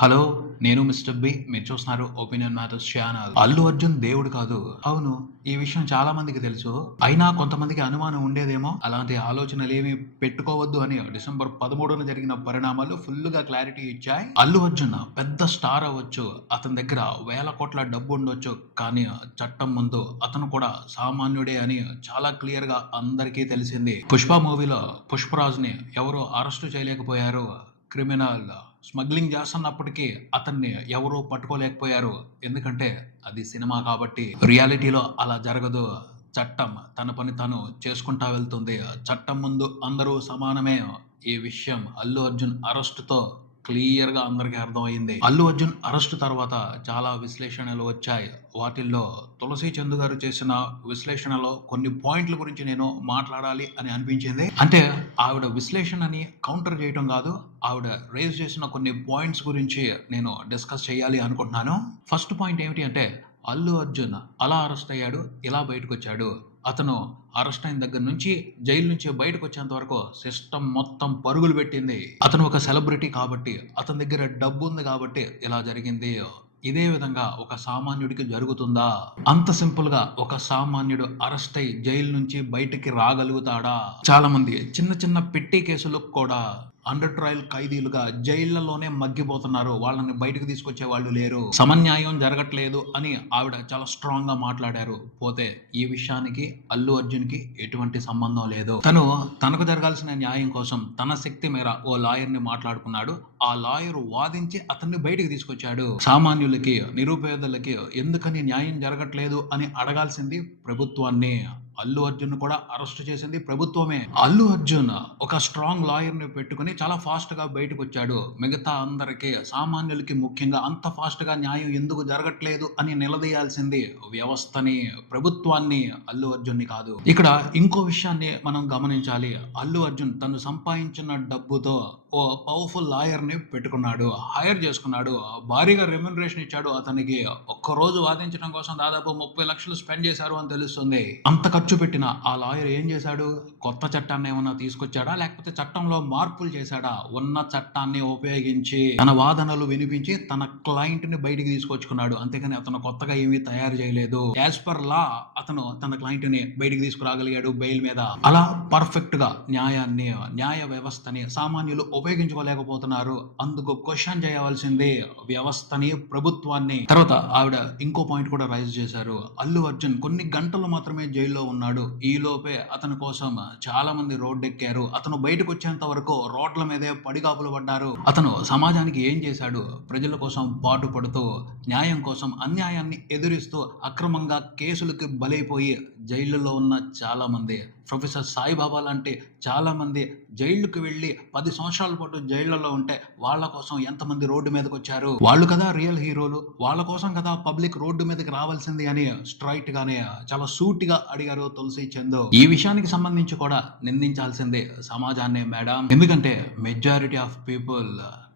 Hello! నేను mister B. మీరు చూస్తున్నారు opinion matters channel. Allu Arjun దేవుడు కాదు. అవును. ఈ విషయం చాలా మందికి తెలుసు. అయినా కొంతమందికి అనుమానం ఉండేదేమో. అలాంటి ఆలోచనలేమి పెట్టుకోవద్దు అని డిసెంబర్ 13న జరిగిన పరిణామాలు ఫుల్‌గా క్లారిటీ ఇచ్చాయి. అల్లు అర్జున్ పెద్ద స్టార్ అవ్వచ్చు. అతని దగ్గర వేల కోట్ల డబ్బు ఉండొచ్చు. కానీ చట్టం ముందు అతను కూడా సామాన్యుడే అని చాలా క్లియర్‌గా అందరికీ తెలిసింది. 'పుష్ప' మూవీలో పుష్పరాజ్‌ని ఎవరు అరెస్టు చేయలేకపోయారు. క్రిమినల్ స్మగ్లింగ్ చేస్తున్నప్పటికీ అతన్ని ఎవరూ పట్టుకోలేకపోయారు. ఎందుకంటే అది సినిమా కాబట్టి. రియాలిటీలో అలా జరగదు. చట్టం తన పని తను చేసుకుంటా వెళ్తుంది. చట్టం ముందు అందరూ సమానమే. ఈ విషయం అల్లు అర్జున్ అరెస్ట్‌తో క్లియర్‌గా అందరికీ అర్థమైంది. అల్లు అర్జున్ అరెస్ట్ తర్వాత చాలా విశ్లేషణలు వచ్చాయి. వాటిల్లో తులసి చందు గారు చేసిన విశ్లేషణలో కొన్ని పాయింట్ల గురించి నేను మాట్లాడాలి అని అనిపించింది. అంటే ఆవిడ విశ్లేషణని కౌంటర్ చేయటం కాదు. ఆవిడ రైజ్ చేసిన కొన్ని పాయింట్స్ గురించి నేను డిస్కస్ చేయాలి అనుకుంటున్నాను. ఫస్ట్ పాయింట్ ఏమిటి అంటే అల్లు అర్జున్ అలా అరెస్ట్ అయ్యాడు, ఇలా బయటకొచ్చాడు. అతను అరెస్ట్ అయిన దగ్గర నుంచి జైలు నుంచి బయటకొచ్చేంత వరకు సిస్టమ్ మొత్తం పరుగులు పెట్టింది. అతను ఒక సెలబ్రిటీ కాబట్టి, అతని దగ్గర డబ్బు ఉంది కాబట్టి ఇలా జరిగింది. ఇదే విధంగా ఒక సామాన్యుడికి జరుగుతుందా? అంత సింపుల్‌గా ఒక సామాన్యుడు అరెస్ట్ అయ్యి జైలు నుంచి బయటికి రాగలుగుతాడా? చాలా మంది చిన్న చిన్న పెట్టి కేసులకు కూడా అండర్ ట్రయల్ ఖైదీలుగా జైళ్లలోనే మగ్గిపోతున్నారు. వాళ్ళని బయటకు తీసుకొచ్చే వాళ్ళు లేరు. సమన్యాయం జరగట్లేదు అని ఆవిడ చాలా స్ట్రాంగ్ గా మాట్లాడారు. పోతే ఈ విషయానికి అల్లు అర్జున్ కి ఎటువంటి సంబంధం లేదు. తనకు జరగాల్సిన న్యాయం కోసం తన శక్తి మేర ఓ లాయర్ ని మాట్లాడుకున్నాడు. ఆ లాయర్ వాదించి అతన్ని బయటకు తీసుకొచ్చాడు. సామాన్యులకి, నిరుపేదలకి ఎందుకని న్యాయం జరగట్లేదు అని అడగాల్సింది ప్రభుత్వాన్ని. అల్లు అర్జున్ కూడా అరెస్ట్ చేసింది ప్రభుత్వమే. అల్లు అర్జున్ ఒక స్ట్రాంగ్ లాయర్ ని పెట్టుకుని చాలా ఫాస్ట్ గా బయటకు వచ్చాడు. మిగతా అందరికీ, సామాన్యులకి ముఖ్యంగా అంత ఫాస్ట్ గా న్యాయం ఎందుకు జరగట్లేదు అని నిలదీయాల్సింది వ్యవస్థని, ప్రభుత్వాన్ని, అల్లు అర్జున్ ని కాదు. ఇక్కడ ఇంకో విషయాన్ని మనం గమనించాలి. అల్లు అర్జున్ తను సంపాదించిన డబ్బుతో ఓ పవర్ఫుల్ లాయర్ ని పెట్టుకున్నాడు, హైర్ చేసుకున్నాడు, భారీగా రెమ్యునరేషన్ ఇచ్చాడు. అతనికి ఒక్కరోజు వాదించడం కోసం దాదాపు 30 లక్షలు స్పెండ్ చేశారు అని తెలుస్తుంది. అంత ఖర్చు పెట్టిన ఆ లాయర్ ఏం చేశాడు? కొత్త చట్టాన్ని ఏమన్నా తీసుకొచ్చాడా, లేకపోతే చట్టంలో మార్పులు చేశాడా? ఉన్న చట్టాన్ని ఉపయోగించి తన వాదనలు వినిపించి తన క్లయింట్ ని బయటికి తీసుకొచ్చుకున్నాడు. అంతేగాని అతను కొత్తగా ఏమీ తయారు చేయలేదు. యాజ్ పర్ లా అతను తన క్లయింట్ ని బయటికి తీసుకురాగలిగాడు బెయిల్ మీద. అలా పర్ఫెక్ట్ గా న్యాయాన్ని, న్యాయ వ్యవస్థని సామాన్యులు ఉపయోగించుకోలేకపోతున్నారు. అందుకు క్వశ్చన్ చేయవలసింది వ్యవస్థని, ప్రభుత్వాన్ని. తర్వాత ఆవిడ ఇంకో పాయింట్ కూడా రైజ్ చేశారు. అల్లు అర్జున్ కొన్ని గంటలు మాత్రమే జైల్లో ఉన్నాడు. ఈ లోపే అతని కోసం చాలా మంది రోడ్డెక్కారు. అతను బయటకు వచ్చేంత వరకు రోడ్ల మీదే పడిగాపులు పడ్డారు. అతను సమాజానికి ఏం చేశాడు? ప్రజల కోసం పాటుపడుతూ, న్యాయం కోసం అన్యాయాన్ని ఎదురిస్తూ అక్రమంగా కేసులకి బలైపోయి జైళ్ళలో ఉన్న చాలా మంది, ప్రొఫెసర్ సాయిబాబా లాంటి చాలా మంది జైళ్ళకి వెళ్ళి 10 సంవత్సరాల పాటు జైళ్లలో ఉంటే వాళ్ళ కోసం ఎంతమంది రోడ్డు మీదకి వచ్చారు? వాళ్ళు కదా రియల్ హీరోలు. వాళ్ళ కోసం కదా పబ్లిక్ రోడ్డు మీదకి రావాల్సింది అని స్ట్రైట్ గానే చాలా సూటిగా అడిగారు తులసి చందు. ఈ విషయానికి సంబంధించి కూడా నిందించాల్సిందే సమాజాన్ని మేడం. ఎందుకంటే మెజారిటీ ఆఫ్ పీపుల్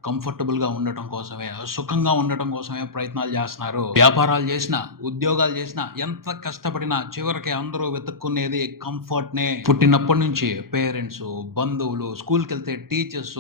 కంఫర్టబుల్ గా ఉండటం కోసమే, సుఖంగా ఉండటం కోసమే ప్రయత్నాలు చేస్తున్నారు. వ్యాపారాలు చేసినా, ఉద్యోగాలు చేసినా, ఎంత కష్టపడినా చివరికి అందరూ వెతుక్కునేది కంఫర్ట్ నే. పుట్టినప్పటి నుంచి పేరెంట్స్, బంధువులు, స్కూల్కి వెళ్తే టీచర్స్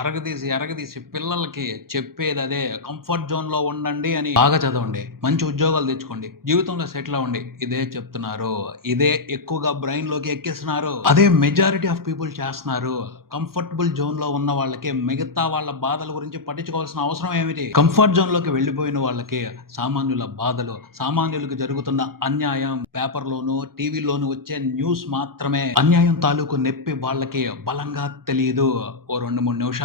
అరగదీసి పిల్లలకి చెప్పేది అదే, కంఫర్ట్ జోన్ లో ఉండండి అని. బాగా చదవండి, మంచి ఉద్యోగాలు తెచ్చుకోండి, జీవితంలో సెటిల్ అవ్వండి, ఇదే చెప్తున్నారు. ఇదే ఎక్కువగా బ్రెయిన్ లోకి ఎక్కిస్తున్నారు. అదే మెజారిటీ ఆఫ్ పీపుల్ చేస్తున్నారు. కంఫర్టబుల్ జోన్ లో ఉన్న వాళ్ళకి మిగతా వాళ్ళ బాధల గురించి పట్టించుకోవాల్సిన అవసరం ఏమిటి? కంఫర్ట్ జోన్ లోకి వెళ్ళిపోయిన వాళ్ళకి సామాన్యుల బాధలు, సామాన్యులకు జరుగుతున్న అన్యాయం పేపర్లోను, టీవీలోను వచ్చే న్యూస్ మాత్రమే. అన్యాయం తాలూకు నొప్పి వాళ్ళకి బలంగా తెలియదు. ఓ 2-3 నిమిషాలు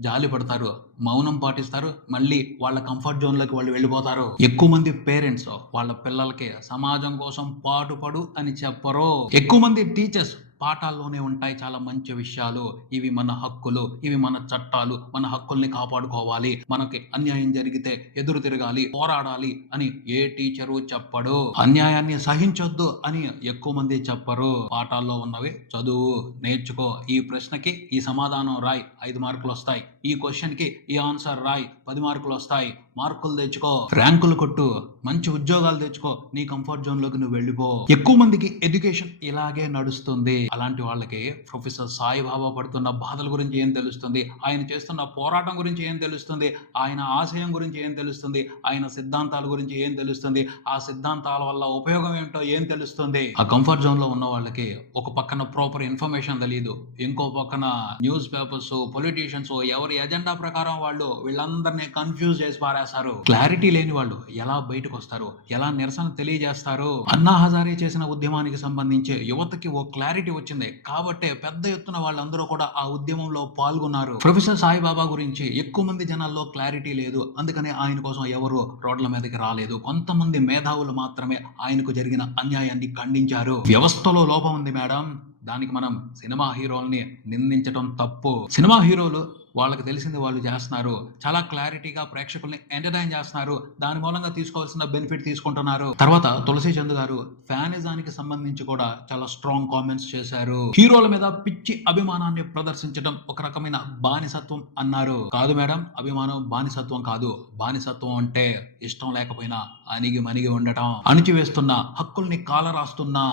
జాలి పడతారు, మౌనం పాటిస్తారు, మళ్ళీ వాళ్ళ కంఫర్ట్ జోన్ లోకి వాళ్ళు వెళ్ళిపోతారు. ఎక్కువ మంది పేరెంట్స్ వాళ్ళ పిల్లలకి సమాజం కోసం పాటుపడు అని చెప్పరు. ఎక్కువ మంది టీచర్స్ పాఠాల్లోనే ఉంటాయి చాలా మంచి విషయాలు. ఇవి మన హక్కులు, ఇవి మన చట్టాలు, మన హక్కుల్ని కాపాడుకోవాలి, మనకి అన్యాయం జరిగితే ఎదురు తిరగాలి, పోరాడాలి అని ఏ టీచరు చెప్పడు. అన్యాయాన్ని సహించొద్దు అని ఎక్కువ మంది చెప్పరు. పాఠాల్లో ఉన్నవి చదువు, నేర్చుకో, ఈ ప్రశ్నకి ఈ సమాధానం రాయి, 5 మార్కులు వస్తాయి. ఈ క్వశ్చన్ కి ఈ ఆన్సర్ రాయి, 10 మార్కులు వస్తాయి. మార్కులు తెచ్చుకో, ర్యాంకులు కొట్టు, మంచి ఉద్యోగాలు తెచ్చుకో, నీ కంఫర్ట్ జోన్ లోకి నువ్వు వెళ్ళిపో. ఎక్కువ మందికి ఎడ్యుకేషన్ ఇలాగే నడుస్తుంది. అలాంటి వాళ్ళకి ప్రొఫెసర్ సాయిబాబా పడుతున్న బాధల గురించి ఏం తెలుస్తుంది, ఆయన చేస్తున్న పోరాటం గురించి ఏం తెలుస్తుంది, ఆయన ఆశయం గురించి ఏం తెలుస్తుంది, ఆయన సిద్ధాంతాల గురించి ఏం తెలుస్తుంది, ఆ సిద్ధాంతాల వల్ల ఉపయోగం ఏమిటో ఏం తెలుస్తుంది. ఆ కంఫర్ట్ జోన్ లో ఉన్న వాళ్ళకి ఒక పక్కన ప్రాపర్ ఇన్ఫర్మేషన్ తెలియదు, ఇంకో పక్కన న్యూస్ పేపర్స్, పొలిటీషియన్స్ ఎవరి ఎజెండా ప్రకారం వాళ్ళు వీళ్ళందరినీ కన్ఫ్యూజ్ చేసి పారేస్తారు. క్లారిటీ లేని వాళ్ళు ఎలా బయటకు వస్తారు, ఎలా నిరసన తెలియజేస్తారు. అన్నా హజారే చేసిన ఉద్యమానికి సంబంధించి యువతకి ఓ క్లారిటీ వచ్చింది కాబట్టే పెద్ద ఎత్తున వాళ్ళందరూ కూడా ఆ ఉద్యమంలో పాల్గొన్నారు. ప్రొఫెసర్ సాయిబాబా గురించి ఎక్కువ మంది జనాల్లో క్లారిటీ లేదు, అందుకని ఆయన కోసం ఎవరు రోడ్ల మీదకి రాలేదు. కొంతమంది మేధావులు మాత్రమే ఆయనకు జరిగిన అన్యాయాన్ని ఖండించారు. వ్యవస్థలో లోపం ఉంది మేడం, దానికి మనం సినిమా హీరోల్ని నిందించడం తప్పు. సినిమా హీరోలు వాళ్ళకి తెలిసింది వాళ్ళు చేస్తున్నారు, చాలా క్లారిటీగా ప్రేక్షకుల్ని ఎంటర్టైన్ చేస్తున్నారు, దాని మూలంగా తీసుకోవాల్సిన బెనిఫిట్ తీసుకుంటున్నారు. తర్వాత తులసి చంద్ గారు ఫ్యానిజానికి సంబంధించి కూడా చాలా స్ట్రాంగ్ కామెంట్స్ చేశారు. హీరోల మీద పిచ్చి అభిమానాన్ని ప్రదర్శించడం ఒక రకమైన బానిసత్వం అన్నారు. కాదు మేడం, అభిమానం బానిసత్వం కాదు. బానిసత్వం అంటే ఇష్టం లేకపోయినా అణిగి మణిగి ఉండటం, అణిచివేస్తున్న హక్కుల్ని కాలరాస్తున్నా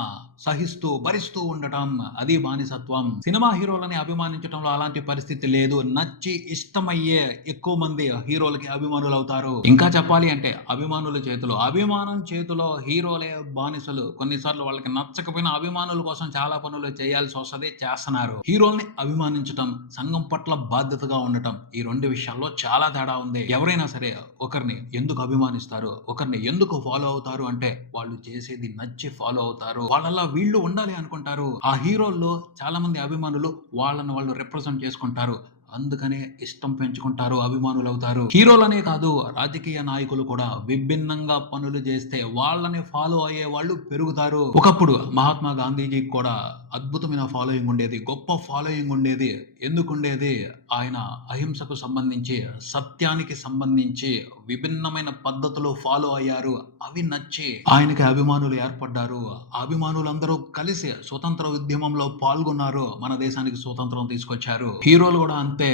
సహిస్తూ భరిస్తూ ఉండటం, అది బానిసత్వం. సినిమా హీరోలని అభిమానించడంలో అలాంటి పరిస్థితి లేదు. నచ్చి ఇష్టమయ్యే ఎక్కువ మంది హీరోలకి అభిమానులు అవుతారు. ఇంకా చెప్పాలి అంటే అభిమానం చేతిలో హీరోలే బానిసలు. కొన్నిసార్లు వాళ్ళకి నచ్చకపోయిన అభిమానుల కోసం చాలా పనులు చేయాల్సి వస్తుంది, చేస్తున్నారు. హీరోల్ని అభిమానించటం, సంఘం పట్ల బాధ్యతగా ఉండటం, ఈ రెండు విషయాల్లో చాలా తేడా ఉంది. ఎవరైనా సరే ఒకరిని ఎందుకు అభిమానిస్తారు, ఒకరిని ఎందుకు ఫాలో అవుతారు అంటే వాళ్ళు చేసేది నచ్చి ఫాలో అవుతారు. వాళ్ళ వీళ్ళు ఉండాలి అనుకుంటారు. ఆ హీరోల్లో చాలా మంది అభిమానులు వాళ్ళని వాళ్ళు రిప్రజెంట్ చేసుకుంటారు, అందుకనే ఇష్టం పెంచుకుంటారు, అభిమానులు అవుతారు. హీరోలనే కాదు, రాజకీయ నాయకులు కూడా విభిన్నంగా పనులు చేస్తే వాళ్ళని ఫాలో అయ్యే వాళ్ళు పెరుగుతారు. ఒకప్పుడు మహాత్మా గాంధీజీకి కూడా అద్భుతమైన ఫాలోయింగ్ ఉండేది, గొప్ప ఫాలోయింగ్ ఉండేది. ఎందుకుండేది? ఆయన అహింసకు సంబంధించి, సత్యానికి సంబంధించి విభిన్నమైన పద్ధతులు ఫాలో అయ్యారు. అవి నచ్చి ఆయనకి అభిమానులు ఏర్పడ్డారు. అభిమానులందరూ కలిసి స్వతంత్ర ఉద్యమంలో పాల్గొన్నారు, మన దేశానికి స్వతంత్రం తీసుకొచ్చారు. హీరోలు కూడా అంతే,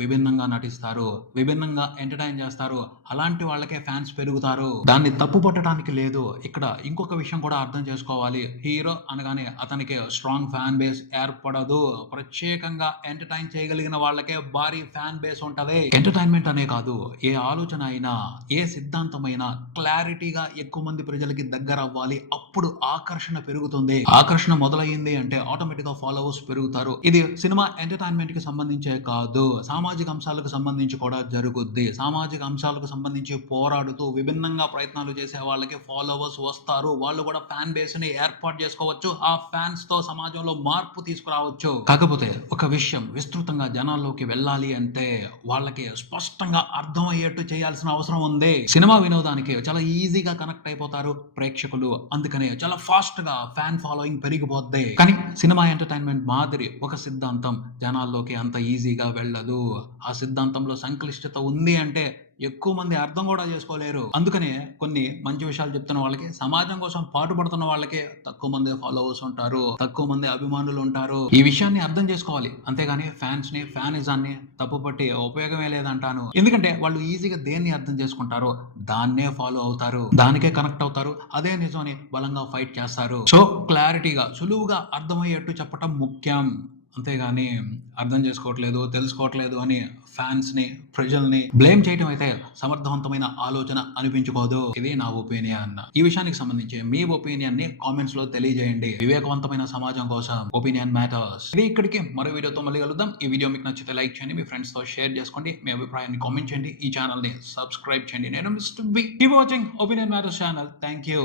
విభిన్నంగా నటిస్తారు, విభిన్నంగా ఎంటర్టైన్ చేస్తారు, అలాంటి వాళ్ళకే ఫ్యాన్స్ పెరుగుతారు. దాన్ని తప్పు పట్టడానికి లేదు. ఇక్కడ ఇంకొక విషయం కూడా అర్థం చేసుకోవాలి. హీరో అనగానే అతనికి స్ట్రాంగ్ ఫ్యాన్ బేస్ ఏర్పడదు. ప్రత్యేకంగా ఎంటర్టైన్ చేయగలిగిన వాళ్ళకే భారీ ఫ్యాన్ బేస్ ఉంటది. ఎంటర్టైన్మెంట్ అనే కాదు, ఏ ఆలోచన అయినా, ఏ సిద్ధాంతం అయినా క్లారిటీగా ఎక్కువ మంది ప్రజలకి దగ్గర అవ్వాలి, అప్పుడు ఆకర్షణ పెరుగుతుంది. ఆకర్షణ మొదలయ్యింది అంటే ఆటోమేటిక్ గా ఫాలోవర్స్ పెరుగుతారు. ఇది సినిమా ఎంటర్టైన్మెంట్ కి సంబంధించే కాదు, సామాజిక అంశాలకు సంబంధించి కూడా జరుగుద్ది. సామాజిక అంశాలకు సంబంధించి పోరాడుతూ విభిన్నంగా ప్రయత్నాలు చేసే వాళ్ళకి ఫాలోవర్స్ వస్తారు. వాళ్ళు కూడా ఫ్యాన్ బేస్ ని ఏర్పాటు చేసుకోవచ్చు, ఆ ఫ్యాన్స్ తో సమాజంలో మార్పు తీసుకురావచ్చు. కాకపోతే ఒక విషయం విస్తృతంగా జనాల్లోకి వెళ్ళాలి అంటే వాళ్ళకి స్పష్టంగా అర్థమయ్యేట్టు చేయాల్సిన అవసరం ఉంది. సినిమా వినోదానికి చాలా ఈజీగా కనెక్ట్ అయిపోతారు ప్రేక్షకులు, అందుకనే చాలా ఫాస్ట్ గా ఫ్యాన్ ఫాలోయింగ్ పెరిగిపోద్ది. కానీ సినిమా ఎంటర్టైన్మెంట్ మాదిరి ఒక సిద్ధాంతం జనాల్లోకి అంత ఈజీగా వెళ్ళదు. ఆ సిద్ధాంతంలో సంక్లిష్టత ఉంది అంటే ఎక్కువ మంది అర్థం కూడా చేసుకోలేరు. అందుకనే కొన్ని మంచి విషయాలు చెప్తున్న వాళ్ళకి, సమాజం కోసం పాటుపడుతున్న వాళ్ళకి తక్కువ మంది ఫాలోవర్స్ ఉంటారు, తక్కువ మంది అభిమానులు ఉంటారు. ఈ విషయాన్ని అర్థం చేసుకోవాలి, అంతేగాని ఫ్యాన్స్ ని, ఫ్యానిజాన్ని తప్పుపట్టి ఉపయోగమే లేదంటాను. ఎందుకంటే వాళ్ళు ఈజీగా దేన్ని అర్థం చేసుకుంటారో దాన్నే ఫాలో అవుతారు, దానికే కనెక్ట్ అవుతారు, అదే నిజమని బలంగా ఫైట్ చేస్తారు. సో క్లారిటీగా సులువుగా అర్థమయ్యేట్టు చెప్పటం ముఖ్యం, అంతేగాని అర్థం చేసుకోవట్లేదు, తెలుసుకోవట్లేదు అని ఫ్యాన్స్ ని, ప్రజల్ని బ్లేమ్ చేయడం అయితే సమర్థవంతమైన ఆలోచన అనిపించుకోదు. ఇది నా ఒపీనియన్. ఈ విషయానికి సంబంధించి మీ ఒపీనియన్ ని కామెంట్స్ లో తెలియజేయండి. వివేకవంతమైన సమాజం కోసం ఒపీనియన్ మ్యాటర్స్. ఇది ఇక్కడికి మరో వీడియోతో మళ్ళీ కలుద్దాం. ఈ వీడియో మీకు నచ్చితే లైక్ చేయండి, మీ ఫ్రెండ్స్ తో షేర్ చేసుకోండి, మీ అభిప్రాయాన్ని కామెంట్ చేయండి, ఈ ఛానల్ ని సబ్స్క్రైబ్ చేయండి. నేను mister B. Keep watching opinion matters channel. Thank you.